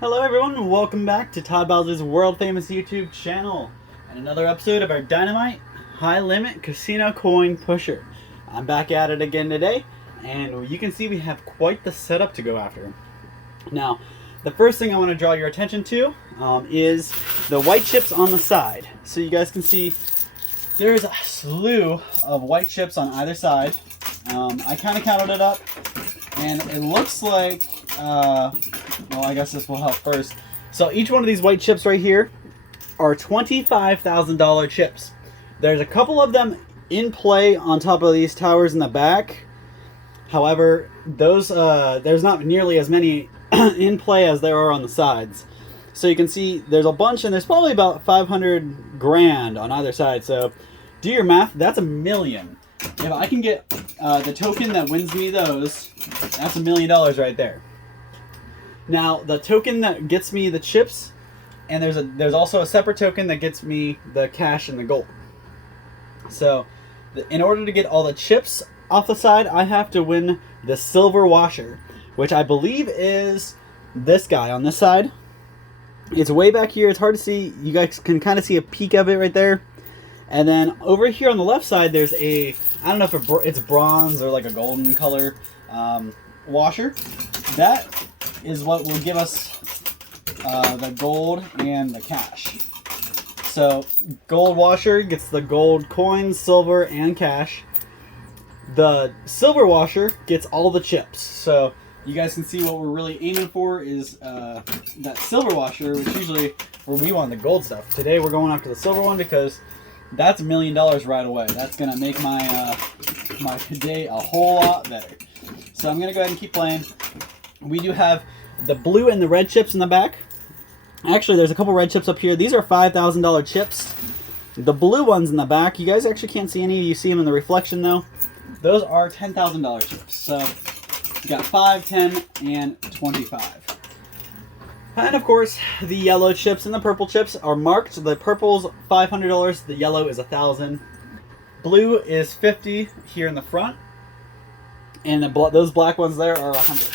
Hello everyone, welcome back to Todd Bowser's world famous YouTube channel and another episode of our Dynamite High Limit Casino Coin Pusher. I'm back at it again today, and you can see we have quite the setup to go after. Now, the first thing I want to draw your attention to is the white chips on the side. So you guys can see there's a slew of white chips on either side. I kind of counted it up, and it looks like, well, I guess this will help first. So each one of these white chips right here are $25,000 chips. There's a couple of them in play on top of these towers in the back. However, those there's not nearly as many in play as there are on the sides. So you can see there's a bunch, and there's probably about 500 grand on either side. So do your math, that's $1 million. If I can get the token that wins me those, that's $1 million right there. Now, the token that gets me the chips, and there's also a separate token that gets me the cash and the gold. So, in order to get all the chips off the side, I have to win the silver washer, which I believe is this guy on this side. It's way back here. It's hard to see. You guys can kind of see a peek of it right there. And then over here on the left side, there's a, I don't know if it's bronze or like a golden color washer. That is what will give us the gold and the cash. So gold washer gets the gold coins, silver, and cash. The silver washer gets all the chips. So you guys can see what we're really aiming for is that silver washer, which usually where we want the gold stuff. Today we're going after the silver one because that's $1 million right away. That's gonna make my my day a whole lot better. So I'm gonna go ahead and keep playing. We do have the blue and the red chips in the back. Actually, there's a couple red chips up here. These are $5,000 chips. The blue ones in the back, you guys actually can't see any. You see them in the reflection though. Those are $10,000 chips. So you got 5, 10, and 25. And of course, the yellow chips and the purple chips are marked. The purple's $500, the yellow is $1,000. Blue is $50 here in the front, and those black ones there are $100.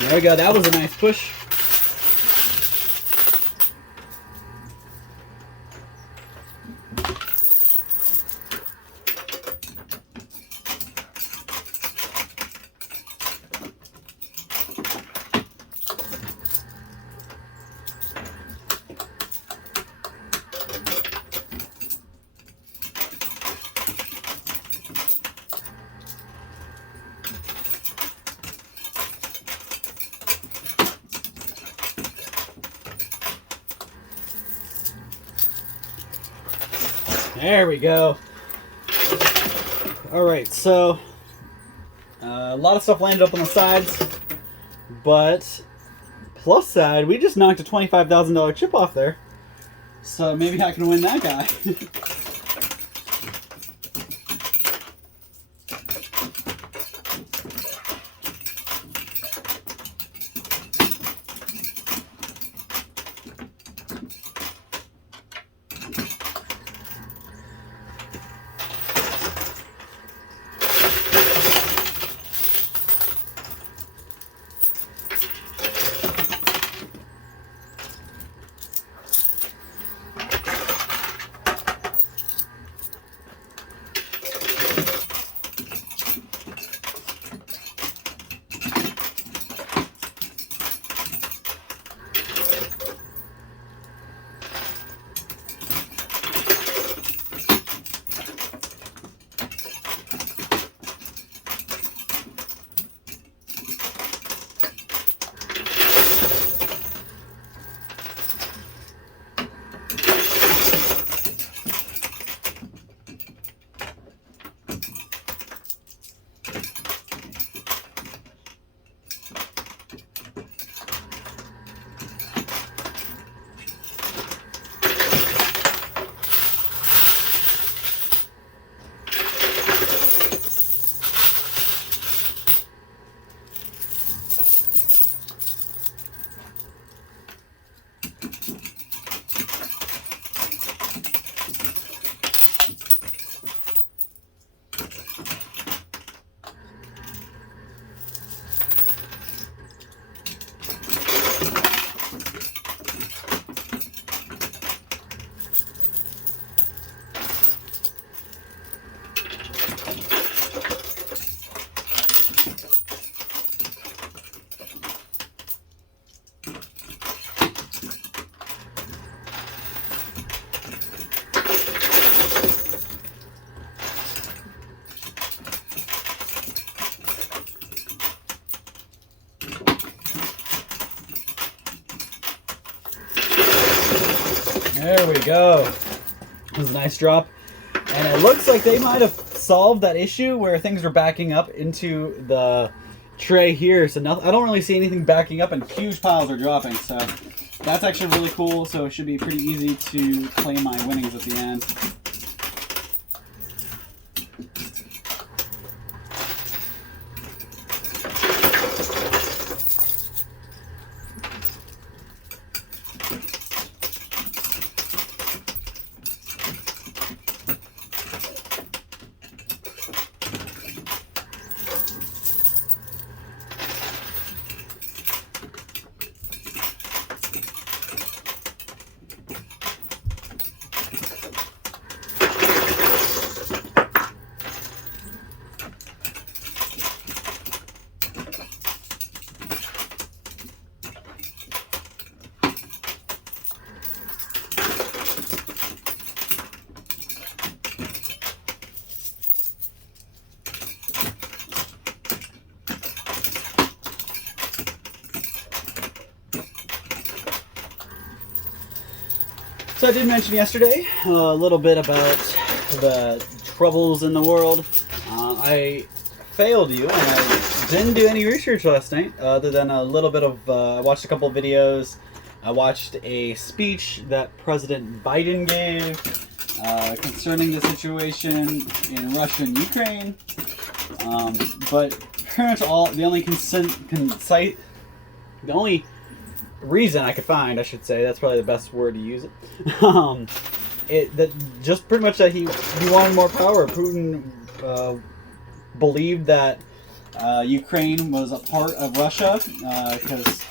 There we go, that was a nice push. There we go. Alright, so a lot of stuff landed up on the sides, but plus side, we just knocked a $25,000 chip off there. So maybe I can win that guy. There we go. That was a nice drop. And it looks like they might have solved that issue where things are backing up into the tray here. So now I don't really see anything backing up and huge piles are dropping. So that's actually really cool. So it should be pretty easy to claim my winnings at the end. So I did mention yesterday a little bit about the troubles in the world. I failed you, and I didn't do any research last night other than a little bit of, I watched a couple of videos. I watched a speech that President Biden gave concerning the situation in Russia and Ukraine. But pretty much the only reason I could find, I should say, that's probably the best word to use it. Just pretty much that he wanted more power. Putin believed that Ukraine was a part of Russia because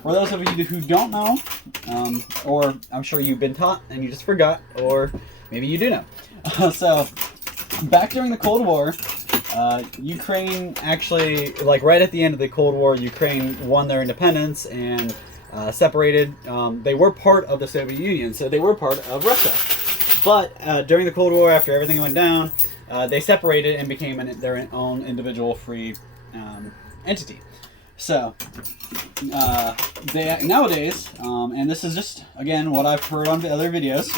for those of you who don't know, or I'm sure you've been taught and you just forgot, or maybe you do know. So back during the Cold War, Ukraine actually, like right at the end of the Cold War, Ukraine won their independence and separated. They were part of the Soviet Union, so they were part of Russia. But during the Cold War, after everything went down, they separated and became their own individual free entity. So they nowadays, and this is just, again, what I've heard on the other videos,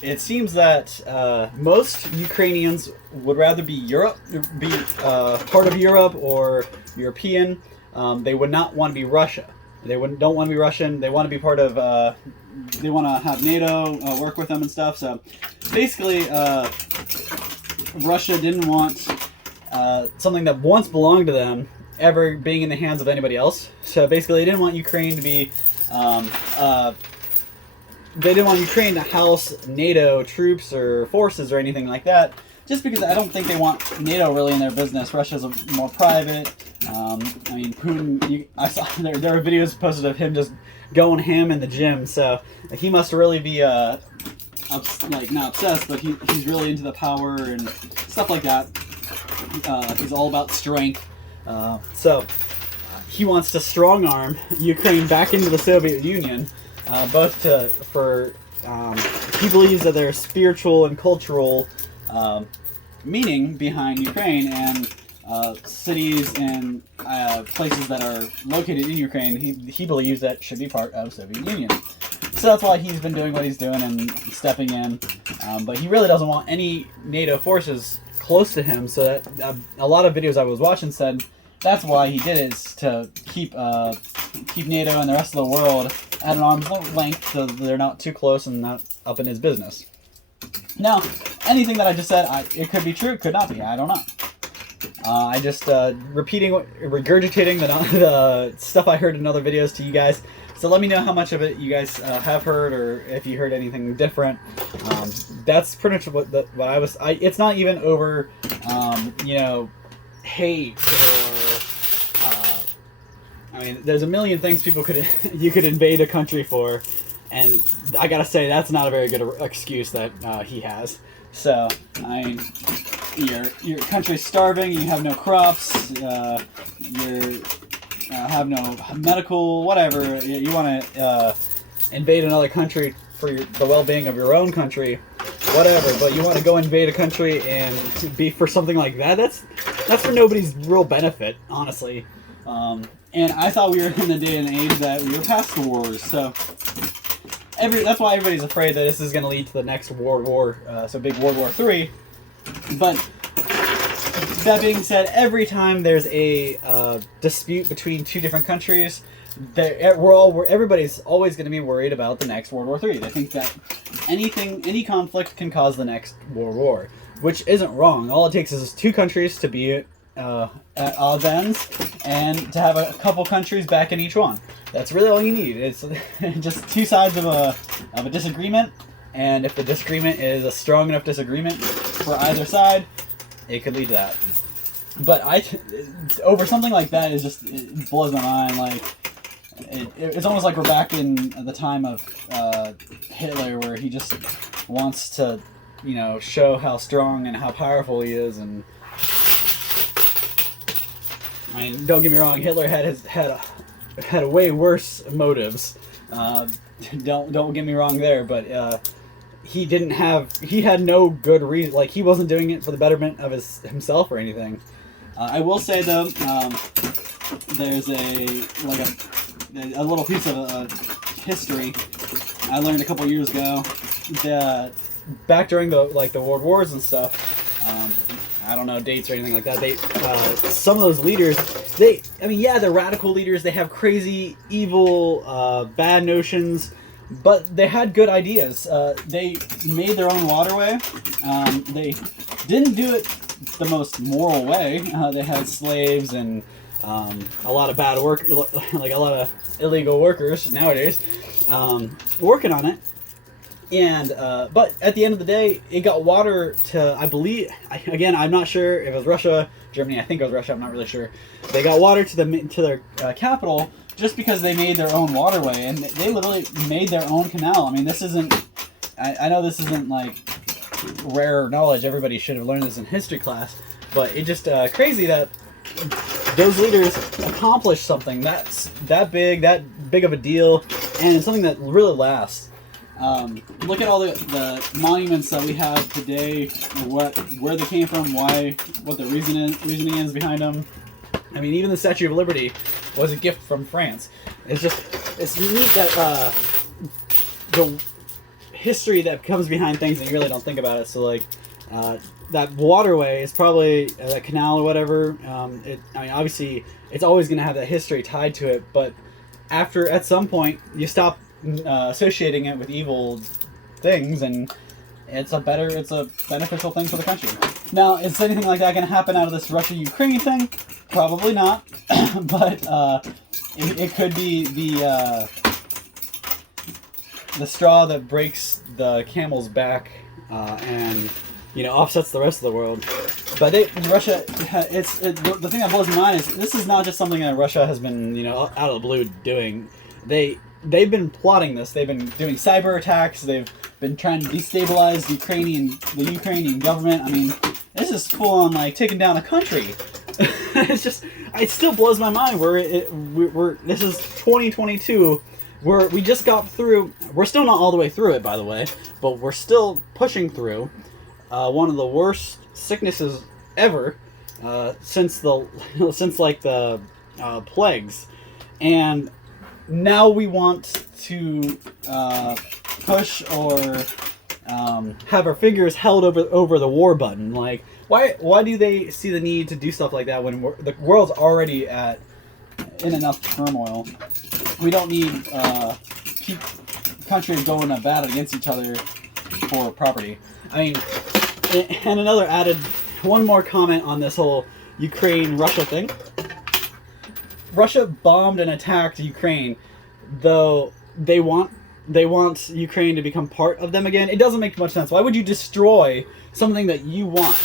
it seems that most Ukrainians would rather be part of Europe or European. They would not want to be Russia. They don't want to be Russian. They want to be part of. They want to have NATO work with them and stuff. So basically, Russia didn't want something that once belonged to them ever being in the hands of anybody else. So basically, they didn't want Ukraine to be. They didn't want Ukraine to house NATO troops or forces or anything like that, just because I don't think they want NATO really in their business. Russia's more private. I mean, Putin, I saw there are videos posted of him just going ham in the gym, so he must really be, not obsessed, but he's really into the power and stuff like that. He's all about strength. So he wants to strong-arm Ukraine back into the Soviet Union. He believes that there's spiritual and cultural meaning behind Ukraine, and cities and places that are located in Ukraine, he believes that should be part of Soviet Union. So that's why he's been doing what he's doing and stepping in. But he really doesn't want any NATO forces close to him, so that a lot of videos I was watching said that's why he did it, is to keep NATO and the rest of the world at an arm's length so they're not too close and not up in his business. Now, anything that I just said, it could be true, it could not be, I don't know. I just regurgitating the stuff I heard in other videos to you guys. So let me know how much of it you guys have heard, or if you heard anything different. That's pretty much what I was. It's not even over, hate or. I mean, there's a million things you could invade a country for, and I gotta say that's not a very good excuse that he has. So I mean, your country's starving, you have no crops, you have no medical, whatever. You want to invade another country for the well-being of your own country, whatever. But you want to go invade a country and to be for something like that? That's for nobody's real benefit, honestly. And I thought we were in the day and age that we were past the wars. So that's why everybody's afraid that this is going to lead to the next World War, so big World War III. But that being said, every time there's a dispute between two different countries, everybody's always going to be worried about the next World War III. They think that any conflict can cause the next World War, which isn't wrong. All it takes is two countries to be at odds ends, and to have a couple countries back in each one. That's really all you need. It's just two sides of a disagreement, and if the disagreement is a strong enough disagreement for either side, it could lead to that. But over something like that, it blows my mind. Like it's almost like we're back in the time of Hitler, where he just wants to, show how strong and how powerful he is. And I mean, don't get me wrong, Hitler had a way worse motives. Don't get me wrong there, but he had no good reason. Like, he wasn't doing it for the betterment of himself or anything. I will say though, there's a little piece of history I learned a couple years ago that back during the World Wars and stuff. I don't know dates or anything like that. Some of those leaders, they're radical leaders. They have crazy, evil, bad notions, but they had good ideas. They made their own waterway. They didn't do it the most moral way. They had slaves and a lot of bad work, like a lot of illegal workers nowadays, working on it. And but at the end of the day, it got water to, I believe, again, I'm not sure if it was Russia, Germany. I think it was Russia. I'm not really sure. They got water to their capital just because they made their own waterway, and they literally made their own canal. I mean, this isn't. I know this isn't like rare knowledge. Everybody should have learned this in history class, but it's just crazy that those leaders accomplished something that's that big of a deal, and something that really lasts. Look at all the monuments that we have today, where they came from, what the reasoning is behind them. I mean, even the Statue of Liberty was a gift from France. It's neat that the history that comes behind things and you really don't think about it. So that waterway is probably that canal or whatever. Obviously it's always going to have that history tied to it, but at some point you stop associating it with evil things, and it's a beneficial thing for the country. Now, is anything like that going to happen out of this Russia-Ukraine thing? Probably not, but it could be the straw that breaks the camel's back and offsets the rest of the world. But the thing that blows my mind is this is not just something that Russia has been out of the blue doing. They've been plotting this. They've been doing cyber attacks. They've been trying to destabilize the Ukrainian government. I mean, this is full on taking down a country. It still blows my mind. This is 2022. We just got through. We're still not all the way through it, by the way, but we're still pushing through one of the worst sicknesses ever since the plagues, and now we want to push or have our fingers held over the war button. Like, why do they see the need to do stuff like that when the world's already in enough turmoil? We don't need countries going to battle against each other for property. I mean, and one more comment on this whole Ukraine-Russia thing. Russia bombed and attacked Ukraine, though they want Ukraine to become part of them again. It doesn't make much sense. Why would you destroy something that you want?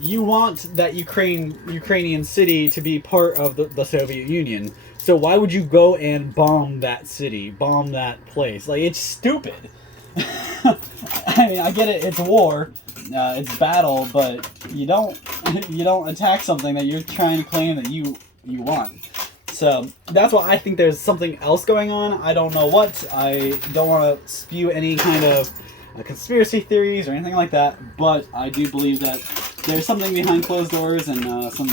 You want that Ukrainian city to be part of the Soviet Union. So why would you go and bomb that city, bomb that place? It's stupid. I mean, I get it. It's war, it's battle, but you don't attack something that you're trying to claim that you want. So that's why I think there's something else going on. I don't know what. I don't want to spew any kind of conspiracy theories or anything like that, but I do believe that there's something behind closed doors and some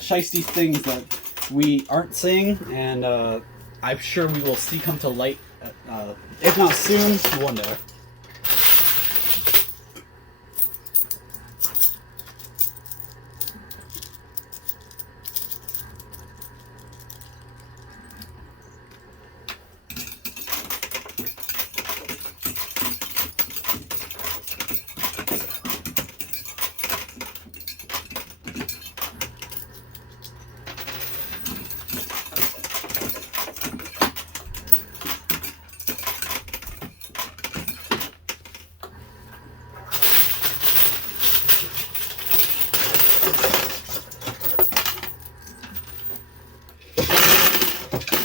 shiesty things that we aren't seeing, and I'm sure we will see come to light, if not soon, one day.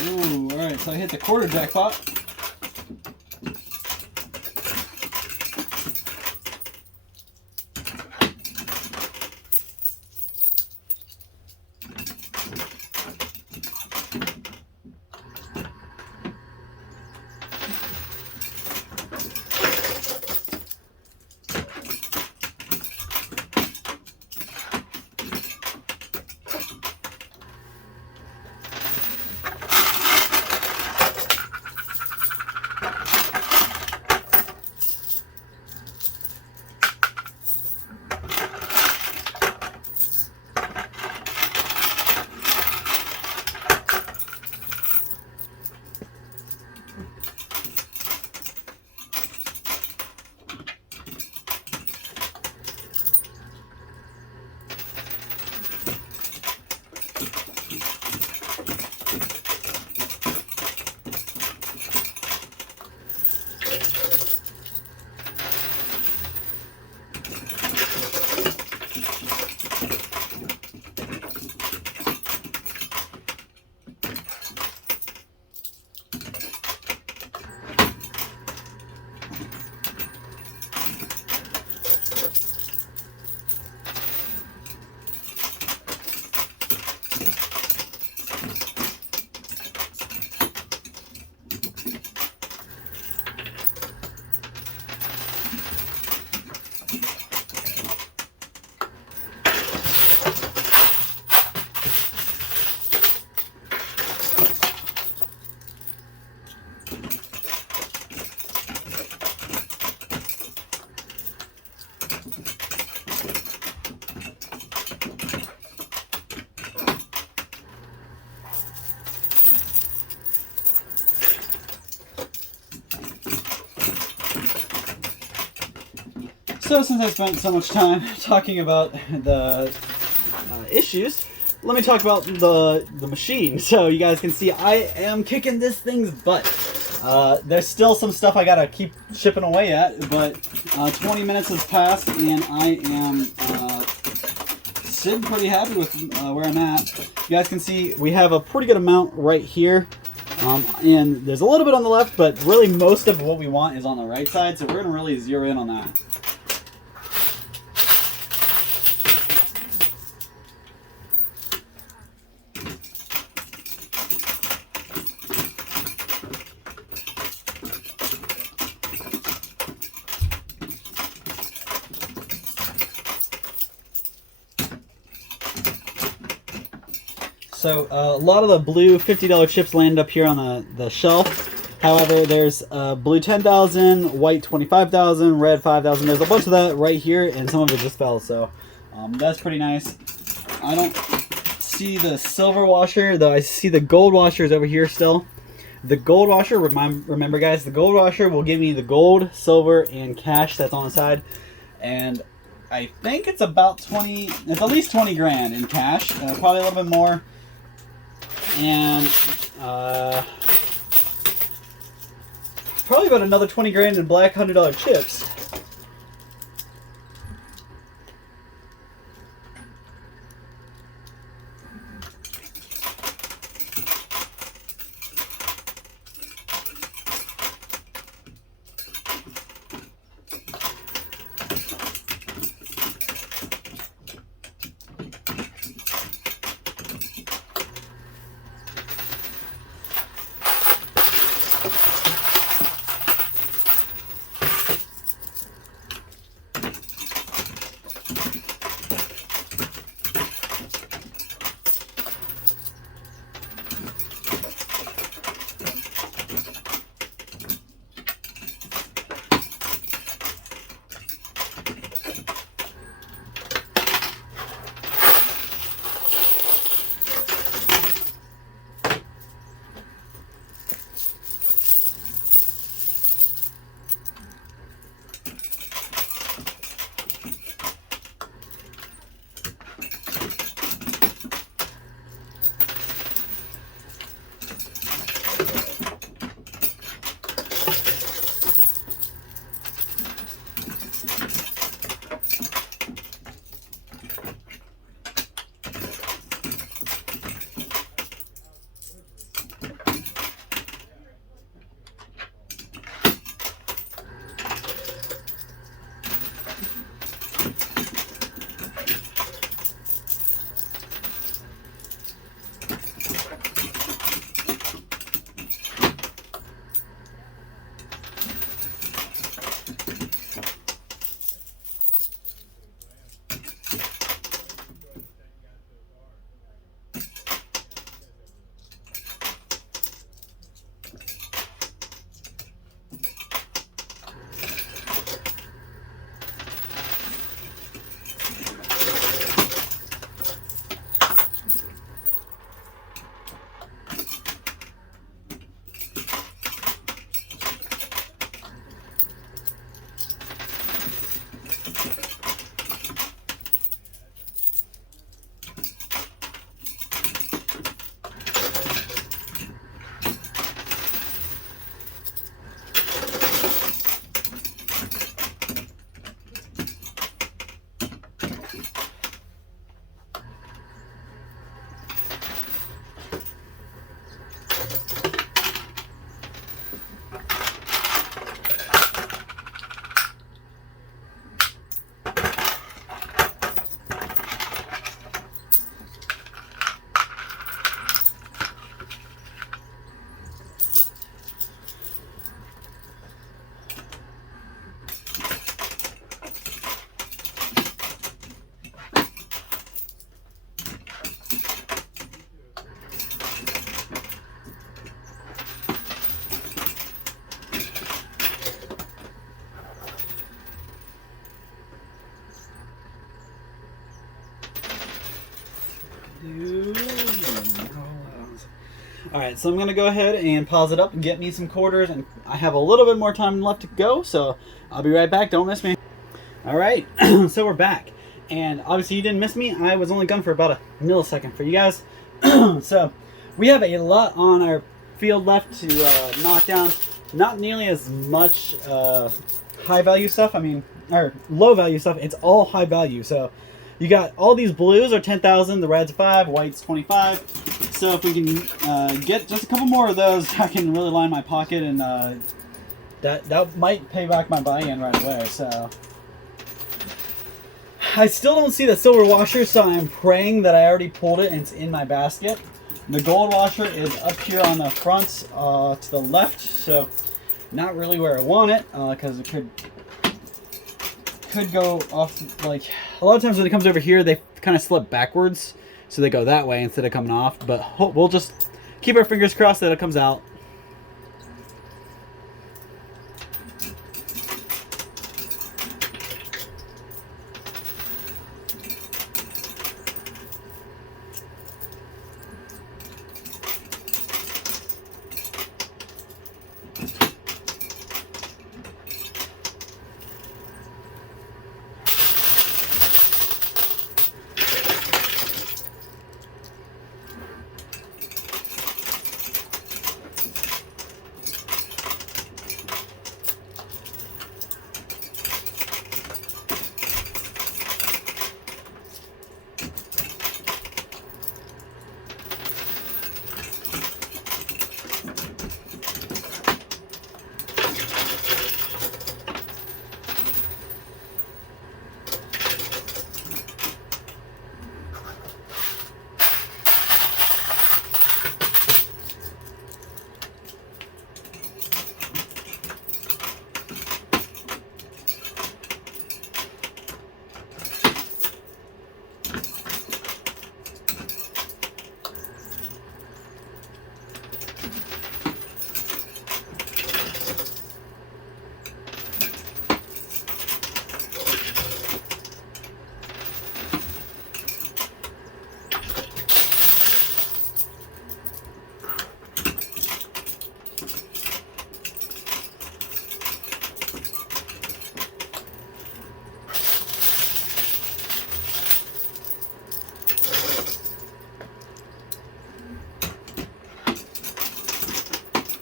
Ooh, alright, so I hit the quarter jackpot. So since I spent so much time talking about the issues, let me talk about the machine. So you guys can see I am kicking this thing's butt. There's still some stuff I gotta keep chipping away at, but 20 minutes has passed and I am sitting pretty happy with where I'm at. You guys can see we have a pretty good amount right here. And there's a little bit on the left, but really most of what we want is on the right side, so we're gonna really zero in on that. So a lot of the blue $50 chips landed up here on the shelf. However, there's blue 10,000, white 25,000, red 5,000. There's a bunch of that right here, and some of it just fell. So that's pretty nice. I don't see the silver washer, though I see the gold washer is over here still. The gold washer, remember guys, the gold washer will give me the gold, silver, and cash that's on the side. And I think it's about 20, it's at least 20 grand in cash, probably a little bit more. And probably about another 20 grand in black $100 chips. Alright, so I'm going to go ahead and pause it up and get me some quarters, and I have a little bit more time left to go, so I'll be right back. Don't miss me. Alright, so we're back. And obviously you didn't miss me. I was only gone for about a millisecond for you guys. So we have a lot on our field left to knock down. Not nearly as much high value stuff. I mean, or low value stuff. It's all high value. So you got all these blues are 10,000, the reds 5, whites 25. So if we can get just a couple more of those, I can really line my pocket, and that might pay back my buy-in right away. So I still don't see the silver washer, so I'm praying that I already pulled it and it's in my basket. The gold washer is up here on the front to the left, so not really where I want it, because it could go off. Like, a lot of times when it comes over here, they kind of slip backwards, so they go that way instead of coming off. But we'll just keep our fingers crossed that it comes out.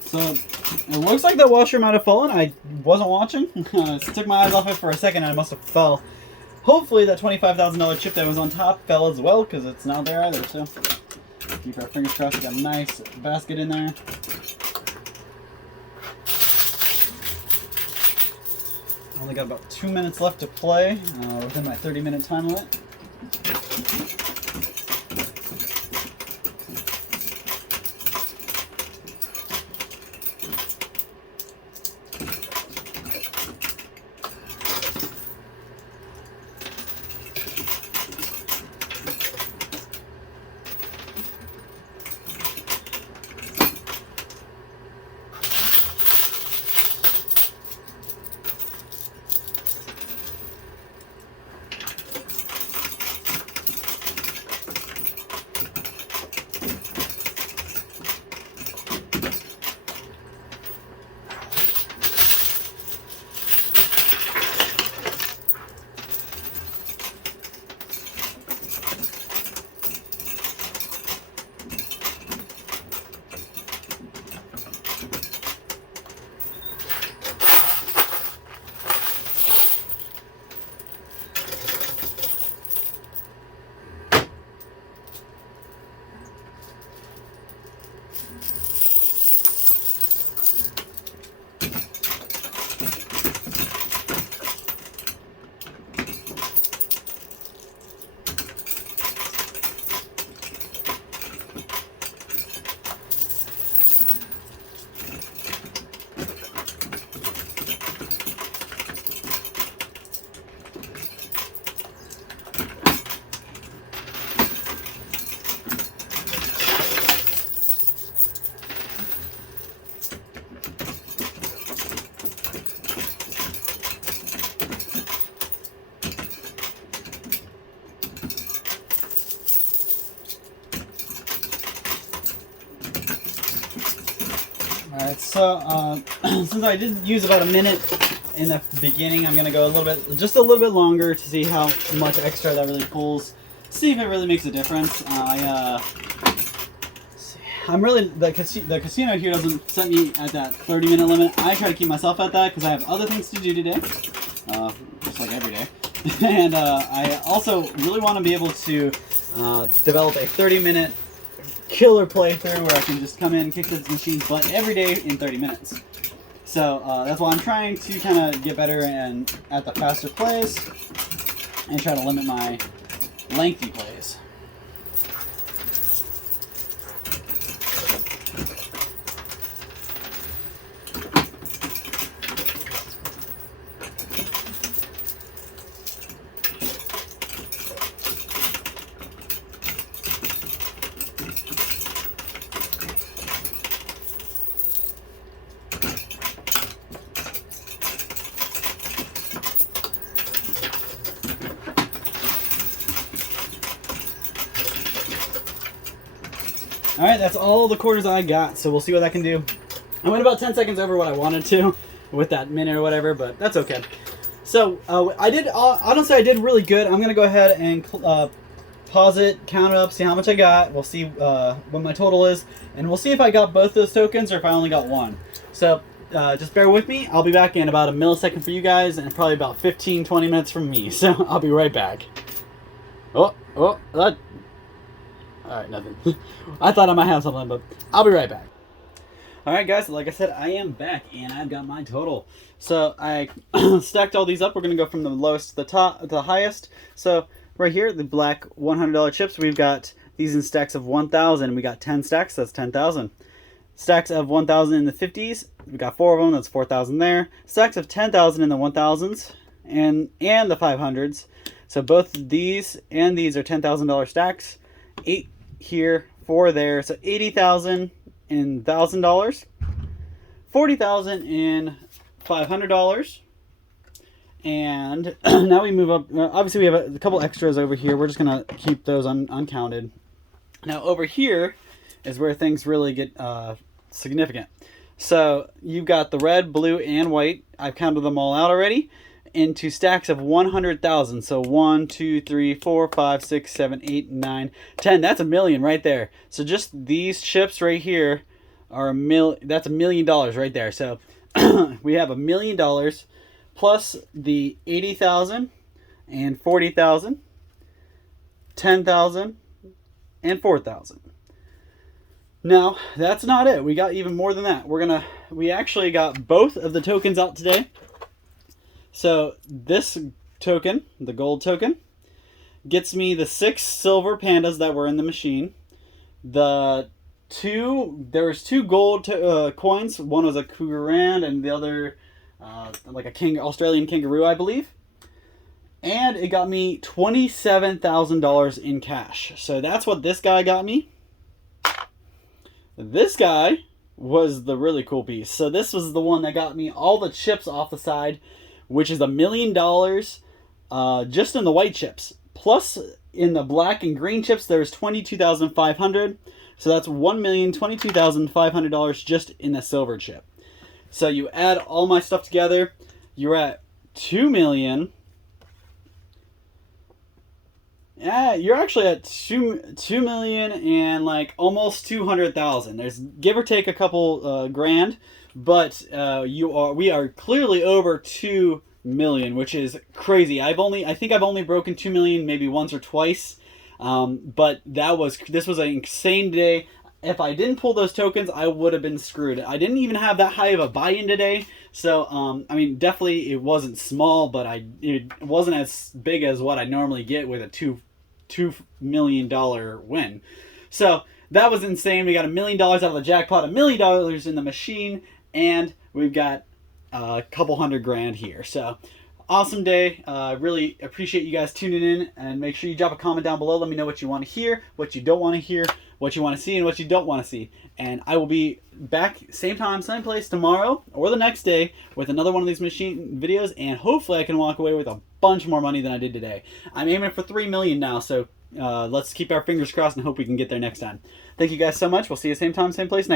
So it looks like that washer might have fallen. I wasn't watching. I took my eyes off it for a second and it must have fell. Hopefully that $25,000 chip that was on top fell as well, because it's not there either. So keep our fingers crossed. We got a nice basket in there. Only got about 2 minutes left to play within my 30-minute time limit. So since I did use about a minute in the beginning, I'm gonna go just a little bit longer to see how much extra that really pulls. See if it really makes a difference. I'm really the casino here doesn't set me at that 30-minute limit. I try to keep myself at that because I have other things to do today, just like every day. And I also really want to be able to develop a 30-minute killer playthrough where I can just come in, kick this machine's butt every day in 30 minutes. So that's why I'm trying to kind of get better and at the faster plays and try to limit my lengthy plays. Alright, that's all the quarters I got, so we'll see what I can do. I went about 10 seconds over what I wanted to with that minute or whatever, but that's okay. So, honestly, I did really good. I'm going to go ahead and pause it, count it up, see how much I got. We'll see what my total is, and we'll see if I got both those tokens or if I only got one. So, just bear with me. I'll be back in about a millisecond for you guys and probably about 15-20 minutes from me, so I'll be right back. Alright, nothing. I thought I might have something, but I'll be right back. Alright guys, like I said, I am back and I've got my total. So I stacked all these up. We're going to go from the lowest to the top, to the highest. So right here, the black $100 chips, we've got these in stacks of 1,000. We got 10 stacks, that's 10,000. Stacks of 1,000 in the 50s, we got 4 of them, that's 4,000 there. Stacks of 10,000 in the 1,000s and the 500s. So both these and these are $10,000 stacks. 8 here, 4 there, so 80,000 in $1,000, 40,000 in $500, and now we move up. Obviously, we have a couple extras over here. We're just gonna keep those uncounted. Now over here is where things really get significant. So you've got the red, blue, and white. I've counted them all out already into stacks of 100,000. So 1, 2, 3, 4, 5, 6, 7, 8, 9, 10. That's $1 million right there. So just these chips right here are that's $1 million right there. So we have $1 million plus the 80,000 and 40,000, 10,000 and 4,000. Now, that's not it. We got even more than that. We actually got both of the tokens out today. So this token, the gold token, gets me the 6 silver pandas that were in the machine. There was 2 gold coins. One was a Cougarand and the other like a Australian kangaroo, I believe. And it got me $27,000 in cash. So that's what this guy got me. This guy was the really cool piece. So this was the one that got me all the chips off the side, which is $1 million just in the white chips. Plus, in the black and green chips, there's $22,500. So that's $1,022,500 just in the silver chip. So you add all my stuff together, you're at $2 million. Yeah, you're actually at $2 million and like almost 200,000. There's give or take a couple grand, but we are clearly over 2 million, which is crazy. I think I've only broken 2 million maybe once or twice, but this was an insane day. If I didn't pull those tokens, I would have been screwed. I didn't even have that high of a buy-in today, so I mean, definitely it wasn't small, but it wasn't as big as what I normally get with a $2 million win. So that was insane. We got $1 million out of the jackpot, $1 million in the machine, and we've got a couple hundred grand here. So awesome day. Really appreciate you guys tuning in, and make sure you drop a comment down below. Let me know what you want to hear, what you don't want to hear, what you want to see, and what you don't want to see. And I will be back same time, same place tomorrow or the next day with another one of these machine videos, and hopefully I can walk away with a bunch more money than I did today. I'm aiming for 3 million now, so let's keep our fingers crossed and hope we can get there next time. Thank you guys so much. We'll see you same time, same place next time.